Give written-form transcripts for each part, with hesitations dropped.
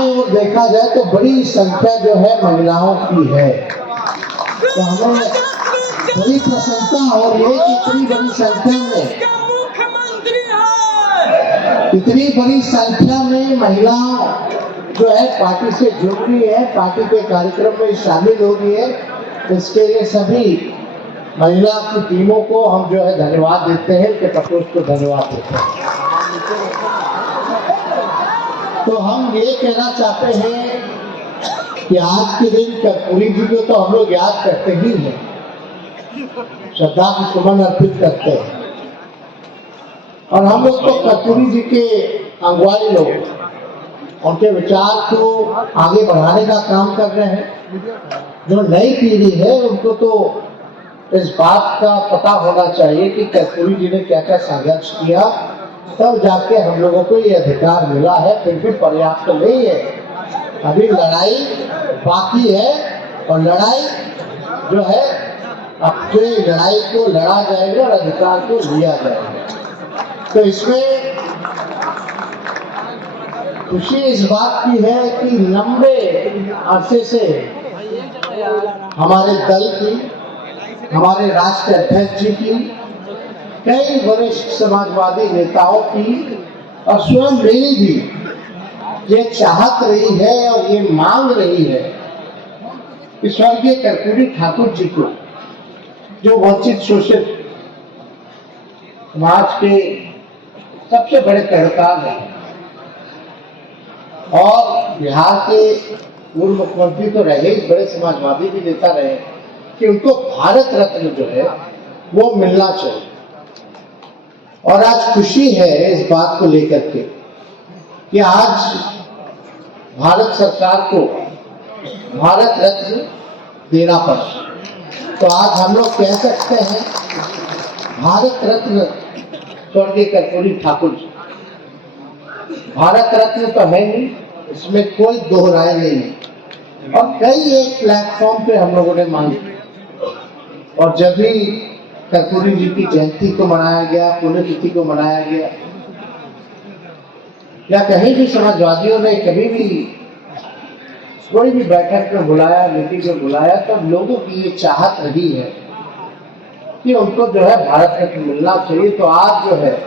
बाएं ओर देखा जाए तो बड़ी संख्या जो है महिलाओं की है। तो हमें बड़ी प्रसन्नता हो रही है कि इतनी बड़ी संख्या में महिलाओं जो है पार्टी से जुड़ रही है, पार्टी के कार्यक्रम में शामिल हो रही है। इसके लिए सभी महिला की टीमों को हम जो है धन्यवाद देते हैं, उनके प्रकोष्ठ को धन्यवाद देते हैं। तो हम ये कहना चाहते हैं कि आज के दिन कर्पूरी जी को तो हम लोग याद करते ही हैं, श्रद्धा की सुमन अर्पित करते हैं, और हम लोग तो कर्पूरी जी के अगुवाई लोग उनके विचार को आगे बढ़ाने का काम कर रहे हैं। जो नई पीढ़ी है उनको तो इस बात का पता होना चाहिए कि कर्पूरी जी ने क्या क्या संघर्ष किया, तब जाके हम लोगों को ये अधिकार मिला है। फिर भी पर्याप्त तो नहीं है, अभी लड़ाई बाकी है, और लड़ाई जो है अपने लड़ाई को लड़ा जाएगा और अधिकार को लिया जाएगा। तो इसमें खुशी इस बात की है कि लंबे अरसे से हमारे दल की, हमारे राष्ट्रीय अध्यक्ष जी की, कई वरिष्ठ समाजवादी नेताओं की और स्वयं मेरी भी ये चाहत रही है और ये मांग रही है कि स्वर्गीय कर्पूरी ठाकुर जी को, जो वंचित शोषित समाज के सबसे बड़े कर्णकार हैं और बिहार के पूर्व मुख्यमंत्री तो रहे, बड़े समाजवादी भी नेता रहे, कि उनको भारत रत्न जो है वो मिलना चाहिए। और आज खुशी है इस बात को लेकर के कि आज भारत सरकार को भारत रत्न देना पड़ा। तो आज हम लोग कह सकते हैं भारत रत्न स्वर्गीय कर्पूरी ठाकुर जी। भारत रत्न तो है नहीं, इसमें कोई दो राय नहीं है। और कई एक प्लेटफॉर्म पे हम लोगों ने मांगी, और जब भी कर्पूरी जी की जयंती को मनाया गया, पुण्यतिथि को मनाया गया, या कहीं भी समाजवादियों ने कभी भी कोई भी बैठक में बुलाया, मीटिंग में बुलाया, तो लोगों की ये चाहत रही है कि उनको जो है भारत रत्न मिलना चाहिए। तो आज जो है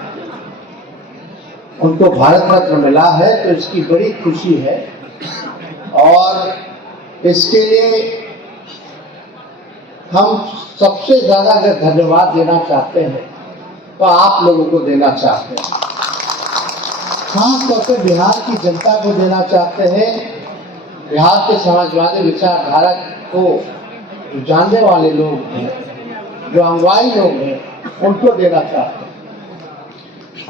उनको भारत रत्न मिला है, तो इसकी बड़ी खुशी है। और इसके लिए हम सबसे ज्यादा अगर धन्यवाद देना चाहते हैं तो आप लोगों को देना चाहते हैं, खास तौर पर बिहार की जनता को देना चाहते हैं। बिहार के समाजवादी विचारधारा को जानने वाले लोग हैं, जो अगुवाई लोग हैं, उनको देना चाहते हैं।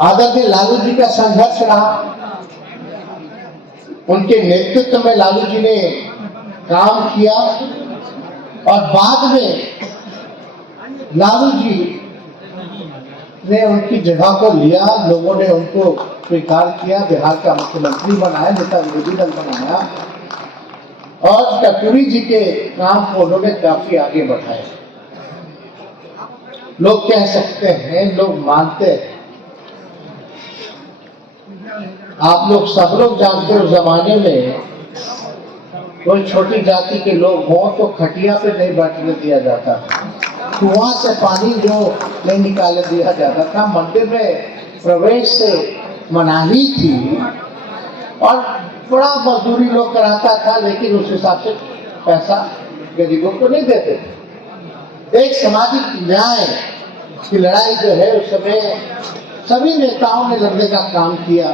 आदरणीय लालू जी का संघर्ष रहा, उनके नेतृत्व में लालू जी ने काम किया, और बाद में लालू जी ने उनकी जगह को लिया, लोगों ने उनको स्वीकार किया, बिहार का मुख्यमंत्री बनाया, नेता विरोधी दल बनाया, और कर्पूरी जी के काम को उन्होंने काफी आगे बढ़ाया। लोग कह सकते हैं, लोग मानते हैं, आप लोग सब लोग जानते हो, जमाने में कोई छोटी जाति के लोग हों तो खटिया पे नहीं बैठने दिया जाता, कुआं से पानी जो नहीं निकालने दिया जाता था, मंदिर में प्रवेश से मनाही थी, और बड़ा मजदूरी लोग कराता था, लेकिन उस हिसाब से पैसा गरीबों को नहीं देते थे। एक सामाजिक न्याय की लड़ाई जो है उस समय सभी नेताओं ने लड़ने का काम किया।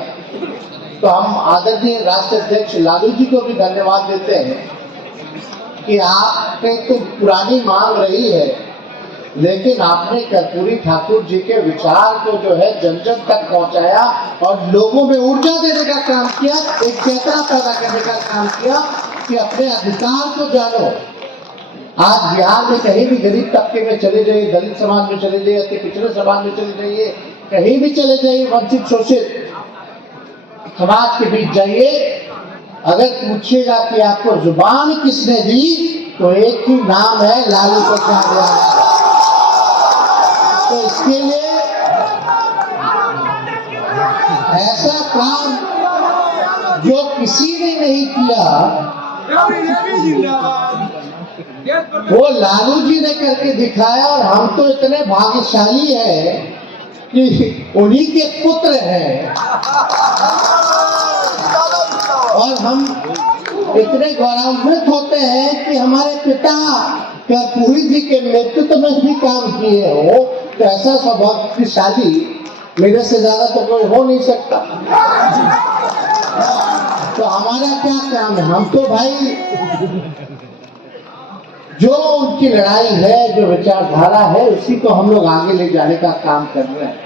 तो हम आदरणीय राष्ट्रीय अध्यक्ष लालू जी को भी धन्यवाद देते हैं कि आपने तो पुरानी मांग रही है, लेकिन आपने कर्पूरी ठाकुर जी के विचार को जो है जन जन तक पहुंचाया और लोगों में ऊर्जा देने का काम किया, एक चेतना पैदा करने का काम किया कि अपने अधिकार को जानो। आज बिहार में कहीं भी गरीब तबके में चले जाइए, दलित समाज में चले जाइए, अति पिछड़े समाज में चले जाइए, कहीं भी चले जाइए, वंचित शोषित समाज के बीच जाइए, अगर पूछिएगा कि आपको जुबान किसने दी, तो एक ही नाम है, लालू प्रसाद यादव। तो इसके लिए ऐसा काम जो किसी ने नहीं किया, वो लालू जी ने करके दिखाया। और हम तो इतने भाग्यशाली हैं कि उन्हीं के पुत्र हैं, और हम इतने गौरवान्वित होते हैं कि हमारे पिता कर्पूरी जी के नेतृत्व में भी काम किए हो। तो ऐसा सौभाग्यशाली मेरे से ज्यादा तो कोई हो नहीं सकता। तो हमारा क्या काम है? हम तो भाई जो उनकी लड़ाई है, जो विचारधारा है, उसी को हम लोग आगे ले जाने का काम कर रहे हैं।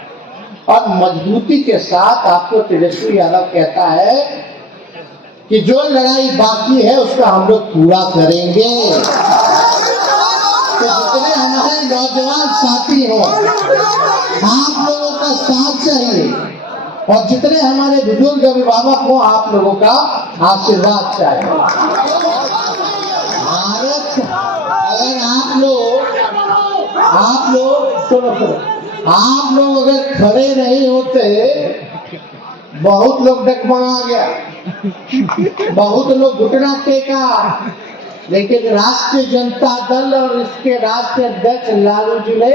और मजबूती के साथ आपको तेजस्वी यादव कहता है कि जो लड़ाई बाकी है उसका हम लोग पूरा करेंगे। तो जितने हमारे नौजवान साथी हो, आप लोगों का साथ चाहिए, और जितने हमारे बुजुर्ग अभिभावक हो, आप लोगों का आशीर्वाद चाहिए। भारत, अगर आप लोग अगर खड़े नहीं होते, बहुत लोग डगमगा गया, बहुत लोग घुटना टेका, लेकिन राष्ट्रीय जनता दल और इसके राष्ट्रीय अध्यक्ष लालू जी ने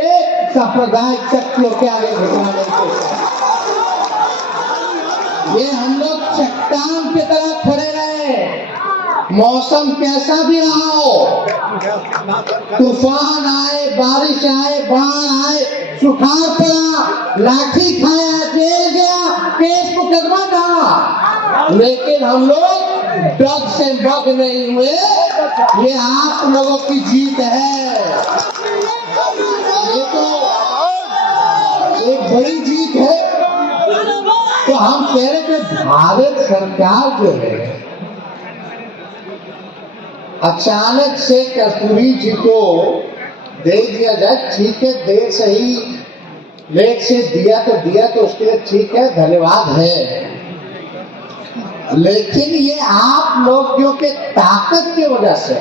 सांप्रदायिक शक्तियों के आगे घुटना नहीं टेका। ये हम लोग चट्टान की तरह खड़े रहे, मौसम कैसा भी रहा हो, तूफान आए, बारिश आए, बाढ़ आए, सुखाड़ पड़ा, लाठी खाया, जेल गया, केस मुकदमा था, लेकिन हम लोग डग से बग नहीं हुए। ये आप लोगों की जीत है, ये तो एक बड़ी जीत है। तो हम कह रहे थे भारत सरकार जो है, अचानक से कर्पूरी जी को दे दिया जाए, ठीक है, देर से ही, लेट से दिया तो उसके लिए ठीक है, धन्यवाद है। लेकिन ये आप लोगों के ताकत की वजह से,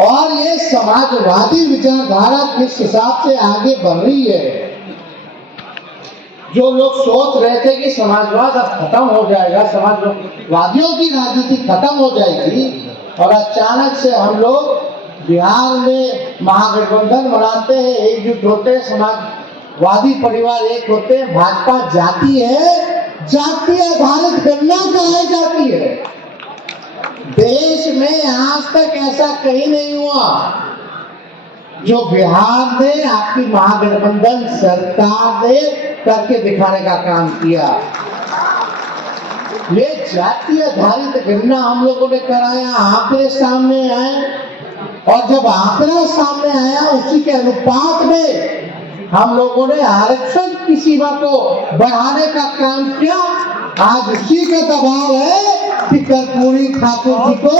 और ये समाजवादी विचारधारा किस हिसाब से आगे बढ़ रही है। जो लोग सोच रहे थे कि समाजवाद अब खत्म हो जाएगा, समाजवादियों की राजनीति खत्म हो जाएगी, और अचानक से हम लोग बिहार में महागठबंधन बनाते हैं, एकजुट होते हैं, समाजवादी परिवार एक होते हैं, भाजपा जाती है, जाति आधारित गणना कराई जाती है। देश में आज तक ऐसा कहीं नहीं हुआ जो बिहार ने, आपकी महागठबंधन सरकार ने करके दिखाने का काम किया। ये जाति आधारित गणना हम लोगों ने कराया, आंकड़े सामने आए, और जब आंकड़ा सामने आया उसी के अनुपात में हम लोगों ने आरक्षण की सीमा को बढ़ाने का काम किया। आज उसी का दबाव है कि कर्पूरी ठाकुर जी को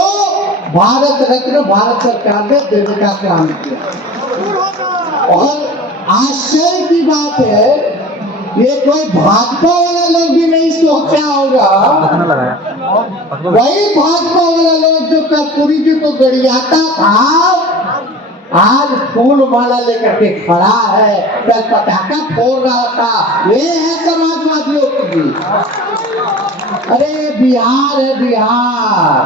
भारत रत्न भारत सरकार ने देने का काम किया। और आश्चर्य की बात है, ये कोई भाजपा वाला लोग भी नहीं सोचा होगा, वही भाजपा वाला लोग जो कर्पूरी जी को गरियाता था, आज फूल माला लेकर के खड़ा है, कल पटाखा फोड़ रहा था। ये है समाजवादियों की। अरे बिहार है बिहार,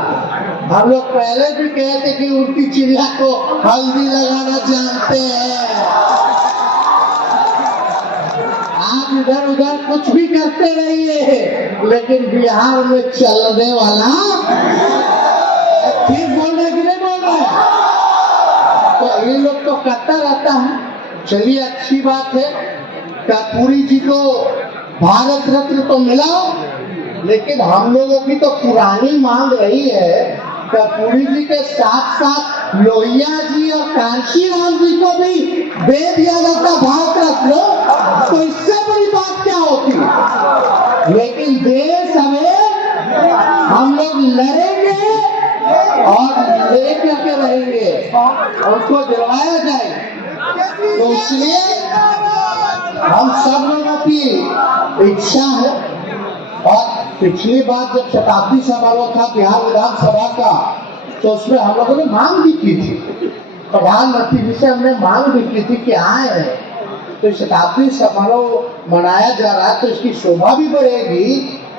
हम लोग पहले भी कहते कि उनकी चिड़िया को हल्दी लगाना जानते हैं। आप इधर उधर कुछ भी करते रहिए, लेकिन बिहार में चलने वाला, ठीक बोल रहे कि नहीं बोल रहे? तो ये लोग तो करता रहता है। चलिए अच्छी बात है, कर्पूरी जी को भारत रत्न तो मिला, लेकिन हम लोगों की तो पुरानी मांग रही है कर्पूरी जी के साथ साथ लोहिया जी और कांशीराम जी को भी दे दिया जाता भारत रत्न, तो इससे बड़ी बात क्या होती। लेकिन देश हमें, हम लोग लड़ेंगे और लेकर के रहेंगे, उनको दिलवाया जाए। तो इसलिए हम सब लोगों की इच्छा है। और पिछली बार जब शताब्दी समारोह था बिहार विधानसभा का, तो उसमें हम लोगों ने मांग भी की थी, प्रधानमंत्री जी से हमने मांग भी की थी कि आए, तो शताब्दी समारोह मनाया जा रहा है तो इसकी शोभा भी बढ़ेगी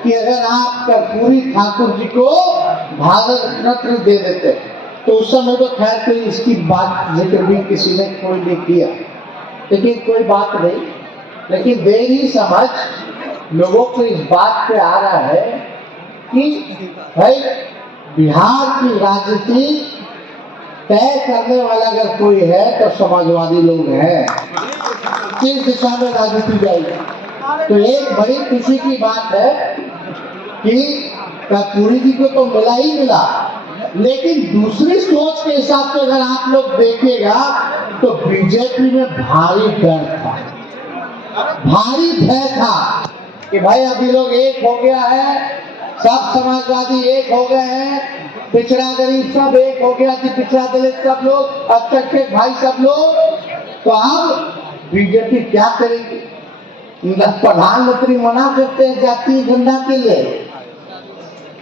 कि अगर आप कर्पूरी ठाकुर जी को भारत रत्न दे देते, तो उस समय तो खैर कोई इसकी बात जिक्र भी किसी ने कोई नहीं किया, लेकिन कोई बात नहीं। लेकिन देर ही समझ लोगों को इस बात पे आ रहा है कि भाई बिहार की राजनीति तय करने वाला अगर कोई है तो समाजवादी लोग हैं। किस दिशा में राजनीति जाएगी। तो एक बड़ी खुशी की बात है कि कर्पूरी जी को तो मिला ही मिला, लेकिन दूसरी सोच के हिसाब से अगर आप लोग देखिएगा तो बीजेपी में भारी डर था, भारी भय था कि भाई अभी लोग एक हो गया है, सब समाजवादी एक हो गए हैं, पिछड़ा गरीब सब एक हो गया, पिछड़ा दलित सब लोग, अब तक के भाई सब लोग, तो अब बीजेपी क्या करेगी। प्रधानमंत्री मना करते हैं जातीय झंडा के लिए,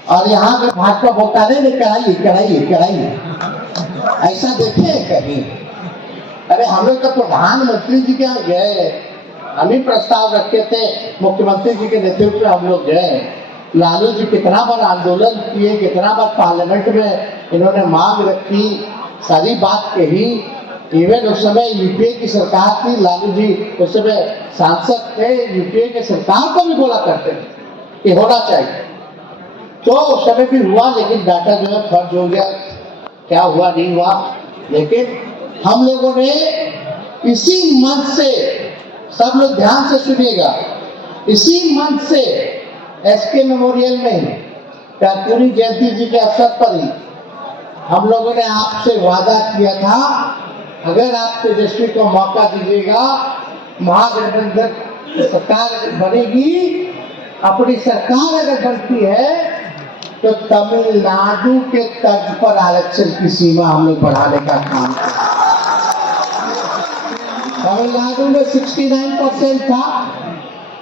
और यहाँ पे भाजपा बोलता नहीं कराइए कराइए कराइए। ऐसा देखे कहीं? अरे हम लोग तो प्रधानमंत्री जी के यहाँ गए, हम ही प्रस्ताव रखे थे, मुख्यमंत्री जी के नेतृत्व में हम लोग गए। लालू जी कितना बार आंदोलन किए, कितना बार पार्लियामेंट में इन्होंने मांग रखी, सारी बात कही। इवन उस समय यूपीए की सरकार थी, लालू जी उस समय सांसद थे, यूपीए की सरकार को भी बोला करते थे कि होना चाहिए। तो उस समय भी हुआ, लेकिन डाटा जो है खर्च हो गया, क्या हुआ नहीं हुआ। लेकिन हम लोगों ने इसी मंच से, सब लोग ध्यान से सुनिएगा, इसी मंच से एसके मेमोरियल में कर्पूरी जयंती जी के अवसर पर ही हम लोगों ने आपसे वादा किया था, अगर आप तेजस्वी को मौका दीजिएगा, महागठबंधन सरकार बनेगी, अपनी सरकार अगर बनती है तो तमिलनाडु के तर्ज पर आरक्षण की सीमा हम लोग बढ़ाने का काम करें। तमिलनाडु में 69% था,